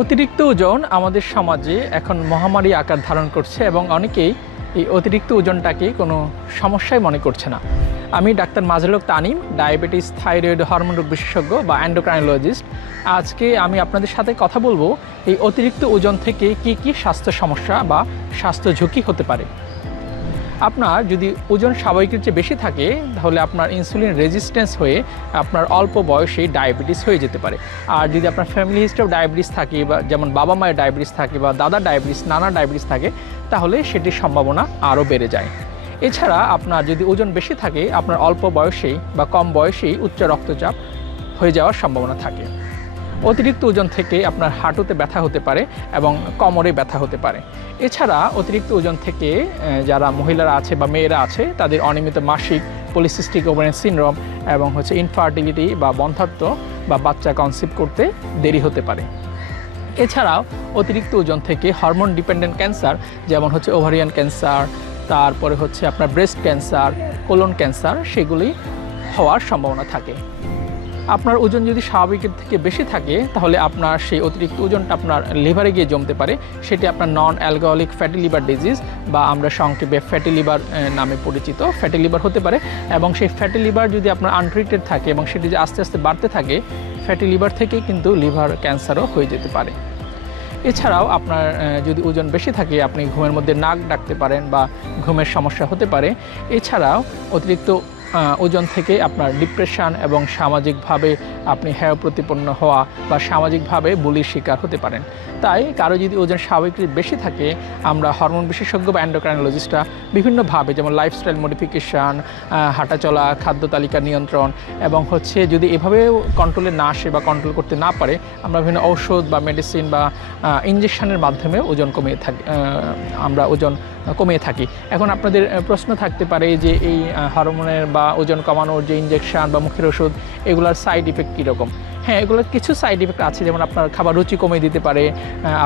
অতিরিক্ত ওজন আমাদের সমাজে এখন মহামারী আকার ধারণ করছে এবং অনেকেই এই অতিরিক্ত ওজনটাকে কোনো সমস্যায় মনে করছে না। আমি doctor Mazluk Tanim, diabetes, thyroid, hormone রোগ বিশেষজ্ঞ বা অ্যান্ডোক্রাইনোলজিস্ট আজকে আমি আপনাদের সাথে কথা বলব এই অতিরিক্ত ওজন থেকে কি কি স্বাস্থ্য সমস্যা বা স্বাস্থ্য ঝুঁকি হতে পারে। আপনার যদি ওজন স্বাভাবিকের চেয়ে বেশি থাকে, তাহলে আপনার ইনসুলিন রেজিস্ট্যান্স হয়ে আপনার অল্প বয়সেই ডায়াবেটিস হয়ে যেতে পারে। আর যদি আপনার ফ্যামিলি হিস্ট্রি অফ ডায়াবেটিস থাকে বা যেমন বাবা মায়ের ডায়াবেটিস থাকে বা দাদা ডায়াবেটিস নানা ডায়াবেটিস থাকে, তাহলে সেটির সম্ভাবনা আরও বেড়ে যায়। এছাড়া আপনার যদি ওজন বেশি থাকে, আপনার অল্প বয়সেই বা কম বয়সেই উচ্চ রক্তচাপ হয়ে যাওয়ার সম্ভাবনা থাকে। অতিরিক্ত ওজন থেকে আপনার হাঁটুতে ব্যথা হতে পারে এবং কোমরে ব্যথা হতে পারে। এছাড়া অতিরিক্ত ওজন থেকে যারা মহিলারা আছে বা মেয়েরা আছে, তাদের অনিয়মিত মাসিক পলিসিস্টিক ওভারেন সিনড্রোম এবং হচ্ছে ইনফার্টিলিটি বা বন্ধাত্ব বা বাচ্চা কনসিভ করতে দেরি হতে পারে। এছাড়াও অতিরিক্ত ওজন থেকে হরমোন ডিপেন্ডেন্ট ক্যান্সার যেমন হচ্ছে ওভারিয়ান ক্যান্সার তারপরে হচ্ছে আপনার ব্রেস্ট ক্যান্সার কোলন ক্যান্সার সেগুলি হওয়ার সম্ভাবনা থাকে। আপনার ওজন যদি স্বাভাবিকের থেকে বেশি থাকে, তাহলে আপনার সেই অতিরিক্ত ওজনটা আপনার লিভারে গিয়ে জমতে পারে। সেটি আপনার non alcoholic fatty liver disease বা আমরা সংক্ষেপে ফ্যাটি লিভার নামে পরিচিত ফ্যাটি লিভার হতে পারে। এবং সেই ফ্যাটি লিভার যদি আপনার আনট্রিটেড থাকে এবং সেটি যদি আস্তে আস্তে বাড়তে থাকে ফ্যাটি লিভার থেকে কিন্তু লিভার ক্যান্সারও হয়ে যেতে পারে। এছাড়াও আপনার যদি ওজন বেশি থাকে, আপনি ঘুমের মধ্যে নাক ডাকতে পারেন বা ঘুমের সমস্যা হতে পারে। এছাড়াও অতিরিক্ত ওজন থেকে আপনার ডিপ্রেশন এবং সামাজিকভাবে আপনি হেয় প্রতিপন্ন হওয়া বা সামাজিকভাবে বুলির শিকার হতে পারেন। তাই কারও যদি ওজন স্বাভাবিক বেশি থাকে, আমরা হরমোন বিশেষজ্ঞ বা অ্যান্ডোক্রাইনোলজিস্টরা বিভিন্নভাবে যেমন লাইফস্টাইল মডিফিকেশান হাঁটাচলা খাদ্য তালিকা নিয়ন্ত্রণ এবং হচ্ছে যদি এভাবেও কন্ট্রোলে না আসে বা কন্ট্রোল করতে না পারে, আমরা বিভিন্ন ঔষধ বা মেডিসিন বা ইঞ্জেকশনের মাধ্যমে ওজন কমিয়ে থাকি আমরা ওজন কমিয়ে থাকি। এখন আপনাদের প্রশ্ন থাকতে পারে যে এই হরমোনের বা ওজন কমানোর যে ইঞ্জেকশন বা মুখের ওষুধ, এগুলোর সাইড ইফেক্ট Quirocom. হ্যাঁ এগুলোর কিছু সাইড ইফেক্ট আছে, যেমন আপনার খাবার রুচি কমিয়ে দিতে পারে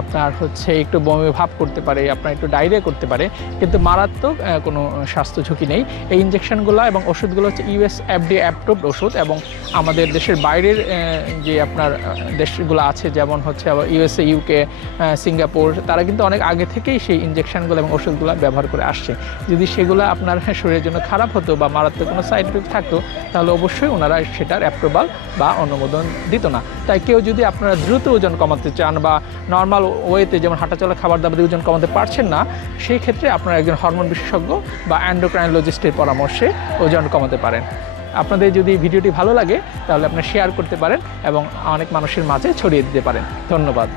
আপনার হচ্ছে একটু বমি ভাব করতে পারে, আপনার একটু ডায়রিয়া করতে পারে, কিন্তু মারাত্মক কোনো স্বাস্থ্য ঝুঁকি নেই। এই ইঞ্জেকশনগুলো এবং ওষুধগুলো হচ্ছে ইউএস এফডি অ্যাপ্রুভড ওষুধ এবং আমাদের দেশের বাইরের যে আপনার দেশগুলো আছে, যেমন হচ্ছে আবার ইউএসএ ইউকে সিঙ্গাপুর তারা কিন্তু অনেক আগে থেকেই সেই ইঞ্জেকশনগুলো এবং ওষুধগুলো ব্যবহার করে আসছে। যদি সেগুলো আপনার শরীরের জন্য খারাপ হতো বা মারাত্মক কোনো সাইড ইফেক্ট থাকতো, তাহলে অবশ্যই ওনারা সেটার অ্যাপ্রুভাল বা অনুমোদন দিত না। তাই কেউ যদি আপনারা দ্রুত ওজন কমাতে চান বা নর্মাল ওয়েতে যেমন হাঁটাচলা, খাবার দাবার ওজন কমাতে পারছেন না, সেই ক্ষেত্রে আপনারা একজন হরমোন বিশেষজ্ঞ বা অ্যান্ডোক্রাইনোলজিস্টের পরামর্শে ওজন কমাতে পারেন। আপনাদের যদি ভিডিওটি ভালো লাগে, তাহলে আপনারা শেয়ার করতে পারেন এবং অনেক মানুষের মাঝে ছড়িয়ে দিতে পারেন। ধন্যবাদ।